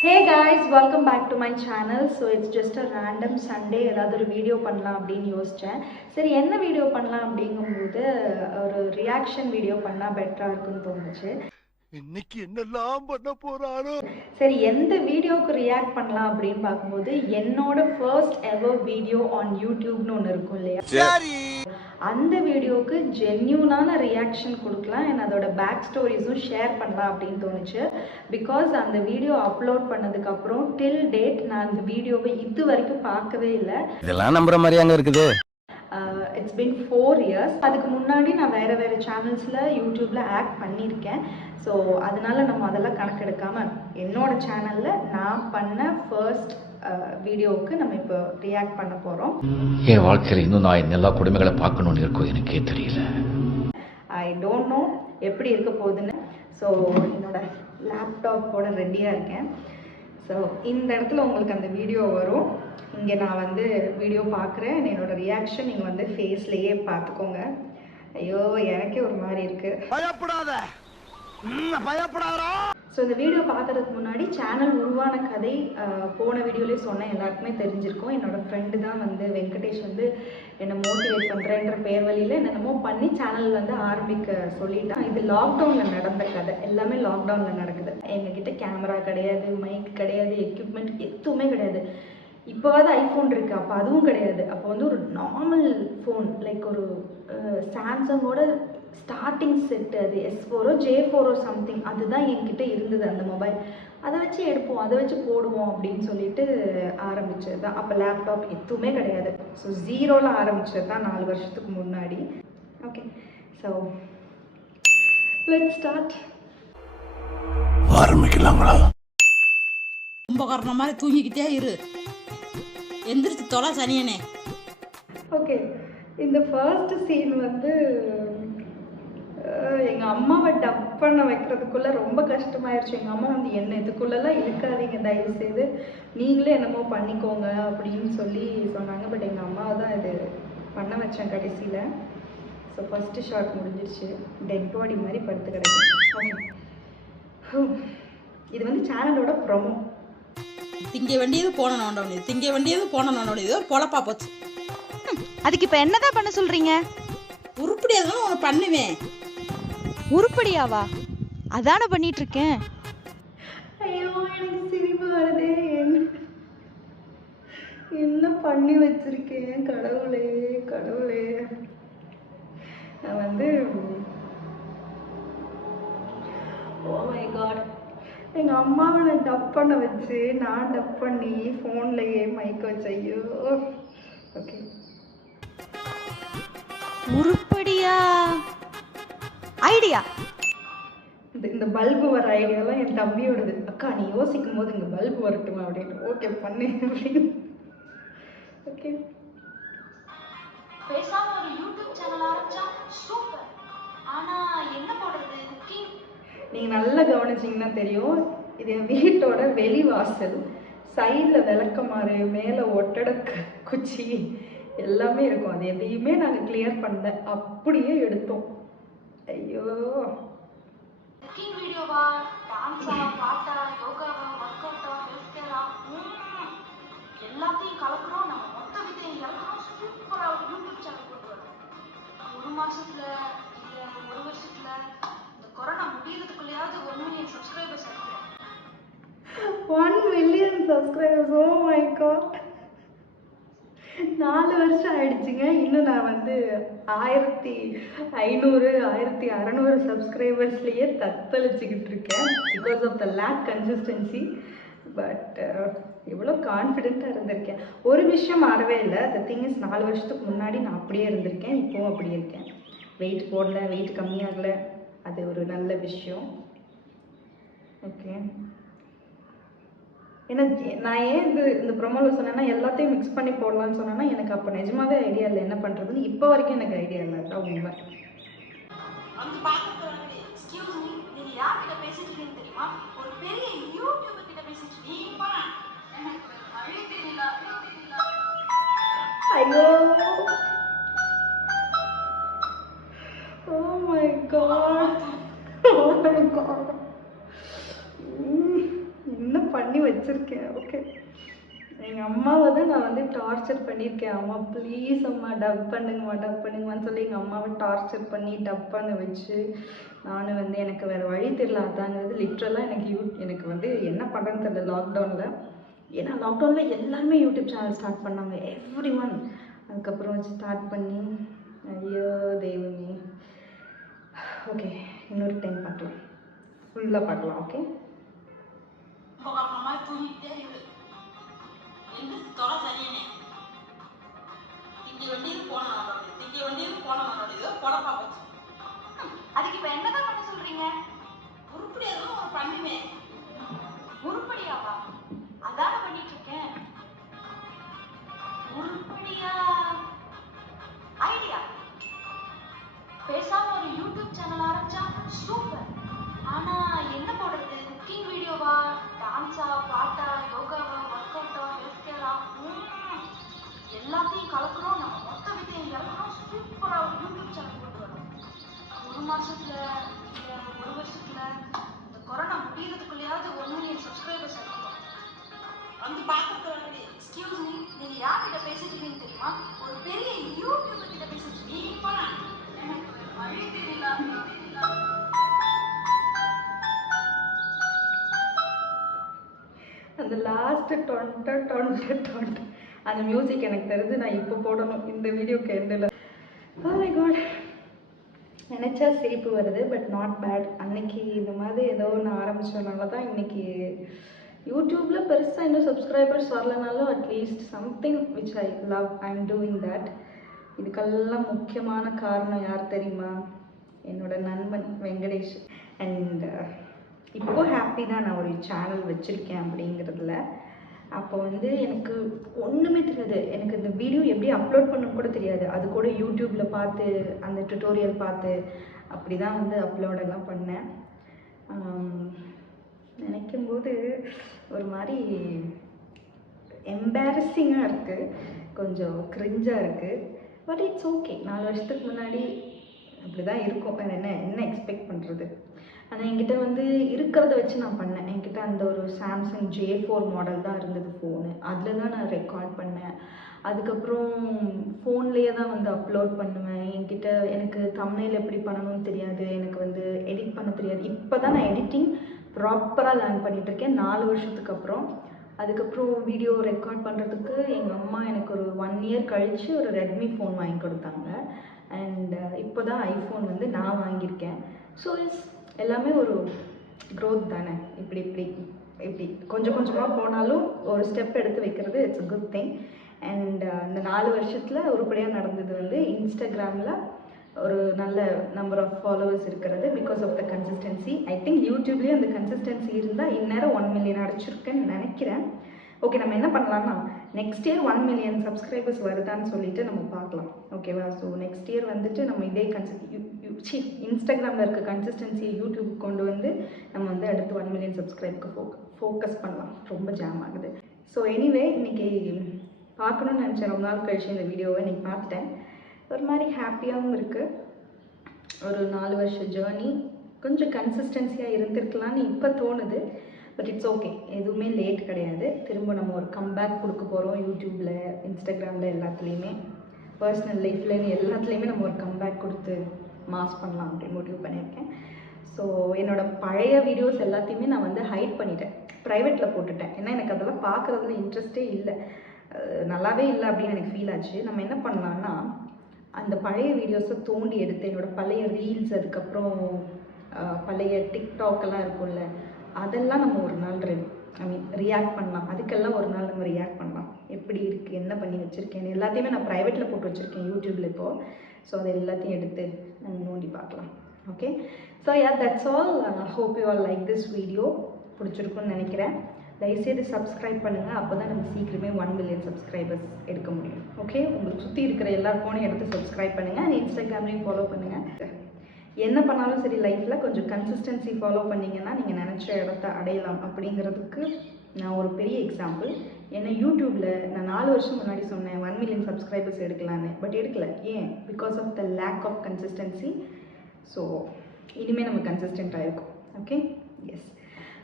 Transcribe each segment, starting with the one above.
Hey guys, welcome back to my channel. So it's just a random Sunday. ஏதாவது ஒரு video பண்ணலாம் அப்படின்னு யோசித்தேன். சரி என்ன வீடியோ பண்ணலாம் அப்படிங்கும்போது ஒரு ரியாக்ஷன் வீடியோ பண்ணால் பெட்டராக இருக்குன்னு தோணுச்சு. இன்னைக்கு என்னெல்லாம் பண்ண போறாரோ. சரி எந்த வீடியோவுக்கு ரியாக்ட் பண்ணலாம் அப்படின்னு பார்க்கும்போது என்னோட ஃபர்ஸ்ட் எவர் வீடியோ ஆன் யூடியூப்னு ஒன்று இருக்கும் இல்லையா, அந்த வீடியோவுக்கு ஜென்யூனான ரியாக்ஷன் கொடுக்கலாம் அண்ட் அதோட பேக் ஸ்டோரிஸும் ஷேர் பண்ணலாம் அப்படின்னு தோணுச்சு. பிகாஸ் அந்த வீடியோ அப்லோட் பண்ணதுக்கப்புறம் டில் டேட் நான் அந்த வீடியோவை இது வரைக்கும் பார்க்கவே இல்லை. இதெல்லாம் நம்புற மாதிரியாங்க இருக்குது. It's been 4 years. அதுக்கு முன்னாடி நான் வேறு சேனல்ஸில் யூடியூப்பில் ஆக்ட் பண்ணியிருக்கேன். ஸோ அதனால நம்ம அதெல்லாம் கணக்கெடுக்காமல் என்னோட சேனலில் நான் பண்ண ஃபர்ஸ்ட் வீடியோவுக்கு நம்ம இப்போ ரியாக்ட் பண்ண போகிறோம். என் வாழ்க்கையில் இன்னும் நான் எல்லா குடும்பங்களை பார்க்கணும்னு இருக்கும், எனக்கே தெரியல. ஐ டோன்ட் நோ எப்படி இருக்க போகுதுன்னு. ஸோ என்னோட லேப்டாப்போட ரெடியாக இருக்கேன். ஸோ இந்த இடத்துல உங்களுக்கு அந்த வீடியோ வரும். இங்கே நான் வந்து வீடியோ பார்க்குறேன், என்னோடய ரியாக்ஷன் நீங்கள் வந்து ஃபேஸ்லேயே பார்த்துக்கோங்க. ஐயோ எனக்கே ஒரு மாதிரி இருக்குது. பயப்படாத பயப்படாதா. ஸோ இந்த வீடியோ பார்க்குறதுக்கு முன்னாடி சேனல் உருவான கதை போன வீடியோலேயே சொன்னேன், எல்லாருக்குமே தெரிஞ்சிருக்கும். என்னோடய ஃப்ரெண்டு தான் வந்து வெங்கடேஷ் வந்து என்னை மோட்டிவேட் பண்ணுறேன்ற பேர் வழியில் என்னென்னமோ பண்ணி சேனல் வந்து ஆரம்பிக்க சொல்லிட்டான். இது லாக்டவுனில் நடந்த கதை, எல்லாமே லாக்டவுனில் நடக்குது. எங்ககிட்ட கேமரா கிடையாது, மைக் கிடையாது, எக்யூப்மெண்ட் எதுவுமே கிடையாது. இப்போவாது ஐஃபோன் இருக்குது, அப்போ அதுவும் கிடையாது. அப்போ வந்து ஒரு நார்மல் ஃபோன் லைக் ஒரு சாம்சங்கோட ஸ்டார்டிங் செட்டு, அது S4 J4 சம்திங், அதுதான் என்கிட்ட இருந்தது அந்த மொபைல். அதை வச்சு எடுப்போம், அதை வச்சு போடுவோம் அப்படின்னு சொல்லிட்டு ஆரம்பித்தது தான். அப்போ லேப்டாப் எதுவுமே கிடையாது. ஸோ 0ல் ஆரம்பித்தது தான் 4 வருஷத்துக்கு முன்னாடி. Okay, so let's start. ஆரம்பிக்கலாங்களா? கும்பகர்ண மாதிரி தூங்கிக்கிட்டே இரு, எந்திரிச்சு தொலை சனியனே. ஓகே, இந்த ஃபர்ஸ்ட் சீன் வந்து எங்கள் அம்மாவை டப் பண்ண வைக்கிறதுக்குள்ளே ரொம்ப கஷ்டமாயிருச்சு. எங்கள் அம்மா வந்து என்ன இதுக்குள்ளெல்லாம் இழுக்காதீங்க, தயவுசெய்து நீங்களே என்னமோ பண்ணிக்கோங்க அப்படின்னு சொல்லி சொன்னாங்க. பட் எங்கள் அம்மாவை தான் இது பண்ண வச்சேன் கடைசியில். ஸோ ஃபஸ்ட்டு ஷாட் முடிஞ்சிருச்சு, டெட் பாடி மாதிரி படுத்து கிடக்கு. இது வந்து சேனலோட ப்ரொமோ. திங்க வேண்டியது போன நோண்டவனி, திங்க வேண்டியது போன நோண்டவனி, இதோ பொழப்பா போச்சு. அதுக்கு இப்ப என்னதான் பண்ண சொல்றீங்க? உருப்படியாதான் உன்னை பண்ணுவேன். உருப்படியாவா? அதான பண்ணிட்டு இருக்கேன். ஐயோ எனக்கு சிரிப்பு வருதே. என்ன பண்ணி வச்சிருக்கேன் கடவுளே கடவுளே. நான் வந்து ஓ மை காட், எங்கள் அம்மாவை நான் டப் பண்ண வச்சு நான் டப் பண்ணி ஃபோன்லையே மைக் வச்சு. ஐயோ ஓகே. உருப்படியா ஐடியா? இந்த பல்பு வர ஐடியாலாம் என் தம்பியோடது. அக்கா நீ யோசிக்கும் போது இங்கே பல்பு வரட்டுமா அப்படின்னு. ஓகே பண்ணு அப்படின்னு. ஓகே, பேசாம ஒரு யூடியூப் சேனல் ஆரம்பிச்சா சூப்பர். ஆனா என்ன போடுறது? குக்கிங். நீங்கள் நல்லா கவனிச்சிங்கன்னா தெரியும், இது என் வீட்டோட வெளி வாசல். சைடில் விளக்கமாறு, மேலே ஒட்டடை குச்சி எல்லாமே இருக்கும். அது எதையுமே நாங்கள் கிளியர் பண்ணல, அப்படியே எடுத்தோம். ஐயோ, குக்கிங் வீடியோவா, டான்ஸா, பாட்டா, யோகாவா, ஒர்க் அவுட்டா, ஹெல்த் கேரா, எல்லாத்தையும் கலக்குறோம். நம்ம மொத்த விதையும் இறக்குறோம். சூப்பரா ஒரு யூடியூப் சேனல் கொண்டு வரோம். 1 மாசத்துல இல்ல 1 வருஷத்துல இந்த கொரோனா முடியறதுக்குள்ளேயாவது 1 மில்லியன் சப்ஸ்கிரைபர்ஸ் அடிக்கிறோம். 1 million subscribers. Oh my god, 4 வருஷம் ஆயிடுச்சுங்க. இன்னும் நான் வந்து 1500 1600 சப்ஸ்கிரைபர்ஸ்லேயே தத்தளிச்சுக்கிட்டு இருக்கேன் because of the lack consistency. But எவ்வளோ கான்ஃபிடென்ட்டாக இருந்திருக்கேன். ஒரு விஷயம் மாறவே இல்லை. த திங் இஸ் 4 வருஷத்துக்கு முன்னாடி நான் அப்படியே இருந்திருக்கேன், இப்போவும் அப்படியே இருக்கேன். வெயிட் போடல, வெயிட் கம்மியாகலை, அது ஒரு நல்ல விஷயம். ஓகே, ஏன்னா நான் ஏன் இந்த ப்ரொமோவில் சொன்னேன்னா எல்லாத்தையும் மிக்ஸ் பண்ணி போடலான்னு சொன்னேன்னா எனக்கு அப்போ நிஜமாவே ஐடியா இல்லை என்ன பண்ணுறதுன்னு. இப்போ வரைக்கும் எனக்கு ஐடியா இல்லை, அதுதான் உண்மை. வந்து பார்க்கறதுக்கு எக்ஸ்கியூஸ் மீ, நீங்க யார்கிட்ட பேசிட்டு இருக்கீங்கன்னு தெரியுமா? ஒரு பெரிய யூடியூபர் கிட்ட பேசிட்டு இருக்கீங்க. எனக்கு அழுத்திடல. ஐயோ oh my god, oh my god. என்ன பண்ணி பண்ணி வச்சுருக்கேன். ஓகே, எங்கள் அம்மாவை தான் நான் வந்து டார்ச்சர் பண்ணியிருக்கேன். அம்மா ப்ளீஸ் அம்மா டப் பண்ணுங்கம்மான்னு சொல்லி எங்கள் அம்மாவை டார்ச்சர் பண்ணி டப் பண்ண வச்சு நானும் வந்து எனக்கு வேறு வழி தெரியல. அதாங்கிறது லிட்ரலாக எனக்கு வந்து என்ன பண்ணுறேன்னு தெரியல லாக்டவுனில். ஏன்னா லாக்டவுனில் எல்லாருமே யூடியூப் சேனல் ஸ்டார்ட் பண்ணாங்க, எவ்ரி ஒன். அதுக்கப்புறம் வச்சு ஸ்டார்ட் பண்ணி ஐயோ தெய்வமே. ஓகே, இன்னொரு டைம் பார்க்கலாம், ஃபுல்லாக பார்க்கலாம். ஓகே, அதுக்கு இப்ப என்னதான் பண்ண சொல்றீங்க? உருப்படியாவா? அதான பண்ணிட்டு இருக்கேன். உருப்படியா ஐடியா. பேசாம ஒரு யூடியூப் சேனல் ஆரம்பிச்சா சூப்பர். ஆனா என்ன போடுறது? குக்கிங் வீடியோவா, டான்ஸா, பாட்டா, யோகாவா, ஒர்க் அவுட்டா, ஹெல்த் கேரா, எல்லாத்தையும் கலக்கணும். நம்ம மொத்த விதையும் இறக்கணும். சூப்பரா ஒரு யூடியூப் சேனல் கொண்டு வரணும். ஒரு மாசத்துல இல்ல ஒரு வருஷத்துல இந்த கொரோனா முடியறதுக்குள்ளேயாவது 1 மில்லியன் சப்ஸ்கிரைபர்ஸ் ஆகிடும். வந்து பார்க்கறது. எக்ஸ்கியூஸ் மீ, நீங்க யார்கிட்ட பேசிட்டு இருக்கீங்க தெரியுமா? ஒரு பெரிய யூடியூபர் கிட்ட பேசிட்டு இருக்கீங்க. எனக்கு வழி தெரியல. அந்த லாஸ்ட்டு டொண்ட அந்த மியூசிக் எனக்கு தெரிஞ்சு நான் இப்போ போடணும் இந்த வீடியோக்கு எண்டில். ஓ மை காட், நினச்சா சிரிப்பு வருது, பட் நாட் பேட். அன்னைக்கு இந்த மாதிரி ஏதோ ஒன்று ஆரம்பித்ததுனால தான் இன்னைக்கு யூடியூப்பில் பெருசாக இன்னும் சப்ஸ்கிரைபர்ஸ் வரலனாலும் at least something which I love, I am doing that. இதுக்கெல்லாம் முக்கியமான காரணம் யார் தெரியுமா? என்னோட நண்பன் வெங்கடேஷ். அண்ட் இப்போ ஹாப்பி தான் நான் ஒரு சேனல் வச்சுருக்கேன் அப்படிங்கிறதுல. அப்போ வந்து எனக்கு ஒன்றுமே தெரியாது, எனக்கு இந்த வீடியோ எப்படி அப்லோட் பண்ணணும் கூட தெரியாது. அது கூட யூடியூப்பில் பார்த்து அந்த டுட்டோரியல் பார்த்து அப்படி தான் வந்து அப்லோடெல்லாம் பண்ணேன். நினைக்கும்போது ஒரு மாதிரி எம்பாரசிங்காக இருக்குது, கொஞ்சம் கிரிஞ்சாக இருக்குது. But it's okay. 4 வருஷத்துக்கு முன்னாடி அப்படி தான் இருக்கும், வேறு என்ன எக்ஸ்பெக்ட் பண்ணுறது. ஆனால் என்கிட்ட வந்து இருக்கிறத வச்சு நான் பண்ணேன். என்கிட்ட அந்த ஒரு சாம்சங் J4 மாடல் தான் இருந்தது ஃபோனு, அதில் தான் நான் ரெக்கார்ட் பண்ணேன். அதுக்கப்புறம் ஃபோன்லேயே தான் வந்து அப்லோட் பண்ணுவேன். எனக்கு தம்ப்நெயில் எப்படி பண்ணணும்னு தெரியாது, எனக்கு வந்து எடிட் பண்ண தெரியாது. இப்போ தான் நான் எடிட்டிங் ப்ராப்பராக லேர்ன் பண்ணிகிட்ருக்கேன் 4 வருஷத்துக்கு அப்புறம். அதுக்கப்புறம் வீடியோ ரெக்கார்ட் பண்ணுறதுக்கு எங்கள் அம்மா எனக்கு ஒரு 1 இயர் கழித்து ஒரு ரெட்மி ஃபோன் வாங்கி கொடுத்தாங்க. அண்ட் இப்போ தான் ஐஃபோன் வந்து நான் வாங்கியிருக்கேன். ஸோ எல்லாமே ஒரு க்ரோத் தானே. இப்படி கொஞ்சம் கொஞ்சமாக போனாலும் ஒரு ஸ்டெப் எடுத்து வைக்கிறது it's a good thing. And இந்த 4 வருஷத்தில் உருப்படியாக நடந்தது வந்து இன்ஸ்டாகிராமில் ஒரு நல்ல நம்பர் ஆஃப் ஃபாலோவர்ஸ் இருக்கிறது because of the consistency. I think யூடியூப்லேயும் அந்த கன்சிஸ்டன்சி இருந்தால் இந்நேரம் 1 மில்லியன் அடிச்சிருக்கேன்னு நினைக்கிறேன். ஓகே, நம்ம என்ன பண்ணலாம்னா நெக்ஸ்ட் இயர் 1 மில்லியன் சப்ஸ்கிரைபர்ஸ் வருதான்னு சொல்லிட்டு நம்ம பார்க்கலாம். ஓகேவா? ஸோ நெக்ஸ்ட் இயர் வந்துட்டு நம்ம இதே இன்ஸ்டாகிராமில் இருக்க கன்சிஸ்டன்சியை யூடியூபுக்கு கொண்டு வந்து நம்ம வந்து அடுத்து 1 மில்லியன் சப்ஸ்கிரைபுக்கு ஃபோக்கஸ் பண்ணலாம். ரொம்ப ஜாம் ஆகுது. ஸோ எனிவே, இன்றைக்கி பார்க்கணுன்னு நினச்சேன் ரொம்ப நாள் கழிச்சு இந்த வீடியோவை. இன்றைக்கி பார்த்துட்டேன், ஒரு மாதிரி ஹாப்பியாகவும் இருக்குது. ஒரு 4 வருஷ ஜேர்னி கொஞ்சம் கன்சிஸ்டன்சியாக இருந்திருக்கலான்னு இப்போ தோணுது. பட் இட்ஸ் ஓகே, எதுவுமே லேட் கிடையாது. திரும்ப நம்ம ஒரு கம்பேக் கொடுக்க போகிறோம். யூடியூப்பில், இன்ஸ்டாகிராமில், எல்லாத்துலேயுமே, பர்சனல் லைஃப்லன்னு எல்லாத்துலேயுமே நம்ம ஒரு கம்பேக் கொடுத்து மாஸ் பண்ணலாம் அப்படின்னு முடிவு பண்ணியிருக்கேன். ஸோ என்னோடய பழைய வீடியோஸ் எல்லாத்தையுமே நான் வந்து ஹைட் பண்ணிட்டேன், ப்ரைவேட்டில் போட்டுட்டேன். ஏன்னா எனக்கு அதெல்லாம் பார்க்குறதுல இன்ட்ரெஸ்ட்டே இல்லை, நல்லாவே இல்லை அப்படின்னு எனக்கு ஃபீல் ஆச்சு. நம்ம என்ன பண்ணலான்னா அந்த பழைய வீடியோஸை தோண்டி எடுத்து என்னோடய பழைய ரீல்ஸ், அதுக்கப்புறம் பழைய டிக்டாக்கெல்லாம் இருக்கும்ல, அதெல்லாம் நம்ம ஒரு நாள் ரியாக்ட் பண்ணலாம். அதுக்கெல்லாம் ஒரு நாள் நம்ம ரியாக்ட் பண்ணலாம். எப்படி இருக்குது, என்ன பண்ணி வச்சுருக்கேன், எல்லாத்தையுமே நான் ப்ரைவேட்டில் போட்டு வச்சுருக்கேன் யூடியூப்பில் இப்போது. ஸோ அதை எல்லாத்தையும் எடுத்து நம்ம நோண்டி பார்க்கலாம். Okay, so that's all. Hope you all like this video. பிடிச்சிருக்குன்னு நினைக்கிறேன். தயவுசெய்து சப்ஸ்கிரைப் பண்ணுங்கள், அப்போ தான் நம்ம சீக்கிரமே 1 மில்லியன் சப்ஸ்கிரைபர்ஸ் எடுக்க முடியும். ஓகே, உங்களுக்கு சுற்றி இருக்கிற எல்லா ஃபோனையும் எடுத்து சப்ஸ்கிரைப் பண்ணுங்கள். இன்ஸ்டாகிராம்லேயும் ஃபாலோ பண்ணுங்கள். என்ன பண்ணாலும் சரி லைஃப்பில் கொஞ்சம் கன்சிஸ்டன்சி ஃபாலோ பண்ணிங்கன்னா நீங்கள் நினச்ச இடத்த அடையலாம் அப்படிங்கிறதுக்கு நான் ஒரு பெரிய எக்ஸாம்பிள். ஏன்னா யூடியூப்பில் நான் 4 வருஷம் முன்னாடி சொன்னேன் 1 மில்லியன் சப்ஸ்கிரைபர்ஸ் எடுக்கலான்னு, பட் எடுக்கல. ஏன்? Because of the lack of consistency. So இனிமேல் நம்ம கன்சிஸ்டண்ட்டாக இருக்கும். Okay, yes.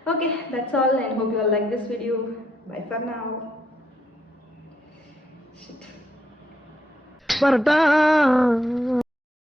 Okay, that's all, and hope you all like this video. Bye for now. Shit. வரட்டா